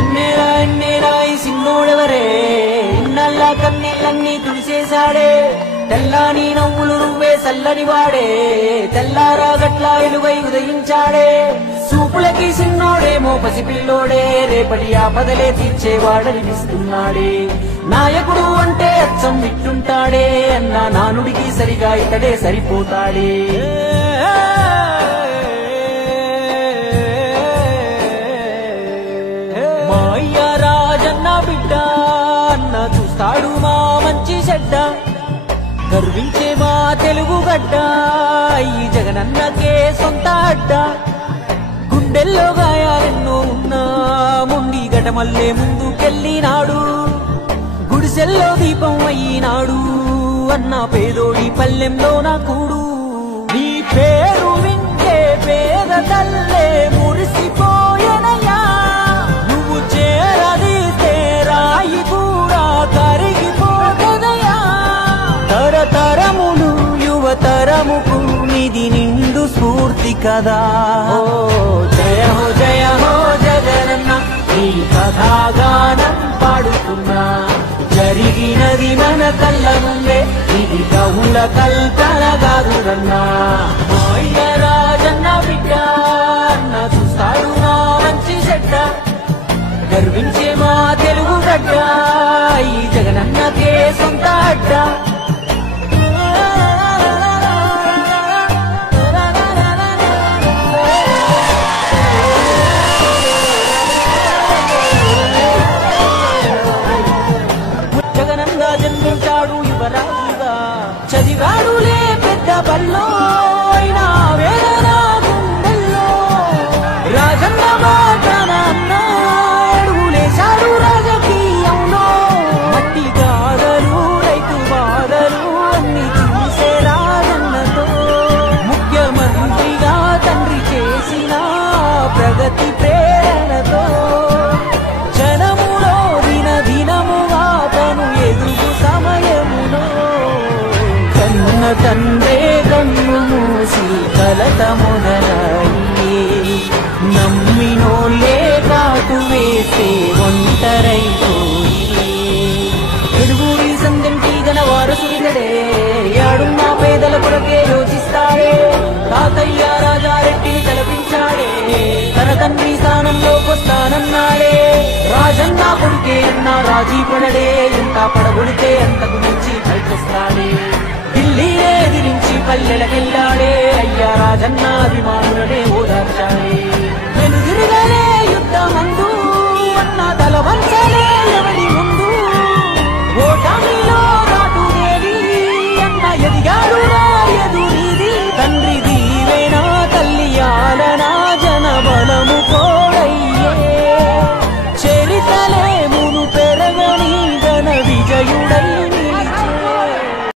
ఎన్నేరాయి సిన్నోడెవరే ఇన్నల్ల కన్నీళ్ళన్నీ తుడిసేశాడే తెల్లాని నవ్వులు నువ్వే సల్లని వాడే తెల్లారా గట్లా ఎలుగై ఉదయించాడే చూపులకి సిన్నోడేమో పసిపిల్లోడే రేపటి ఆపదలే తీర్చేవాడనిపిస్తున్నాడే నాయకుడు అంటే అచ్చం విట్టుంటాడే అన్న నానుడికి సరిగా ఇతడే సరిపోతాడే మా అయ్య రాజన్న బిడ్డ అన్న చూస్తాడు మా మంచి చెడ్డ గర్వించే మా తెలుగు గడ్డ ఈ జగనన్నకే సొంత అడ్డ గుండెల్లో గాయాలెన్నో ఉన్నా ముండి గటమల్లే ముందుకెళ్ళినాడు గుడిసెల్లో దీపం అయ్యినాడు అన్న పేదోడి పల్లెంలో నా కూడు నీ పేరు వింటే పేద తల్లే మురిసిపోయనయ్యా నువ్వు చేరదీస్తే రాయి కూడా కరిగిపోతదయ్యా తరతరములు యువతరముకు నిధి నిండు స్ఫూర్తి కదా జయ హో జగనన్న ఈ కథాగానం పాడుతున్నా జరిగినది మన కళ్ళ ముందే ఇది కవుల కల్పన కాదురన్నా మా అయ్య రాజన్న బిడ్డ అన్న చూస్తాడు నా మంచి చెడ్డ గర్వించే మా తెలుగు గడ్డ ఈ జగనన్నకే సొంత అడ్డ జన్మించాడు యువరాజుగా చదివాడులే పెద్ద బల్లో అయినా వేదనా గుండెల్లో రాజన్న మాటన అడుగులేశాడు రాజకీయంలో మట్టి గాథలు రైతు బాధలు అన్ని చూసే రాజన్నతో ముఖ్యమంత్రిగా తండ్రి చేసిన ప్రగతి ప్రేరణతో జనములో దినదినముగా తను ఎదుగు సమయములో కన్న తండ్రే కన్ను మూసి కలత మొదలయ్యే నమ్మినోళ్ళే కాటు వేస్తే ఒంటరైపోయే తెలుగుడి సందంటి గన వారసుడిగడే యాడున్నా పేదల కొరకే యోచిస్తాడే తాతయ్య రాజారెడ్డిని తలపించాడే తన తండ్రి స్థానంలోకొస్తానన్నాడే రాజన్న కొడుకే అన్న రాజీ పడడే ఎంత పడగొడితే అంతకు మించి పైకొస్తాడే ఢిల్లీనే ఎదిరించి పల్లెలకెళ్ళాడే అయ్యా రాజన్న అభిమానులనే ఓదార్చాడే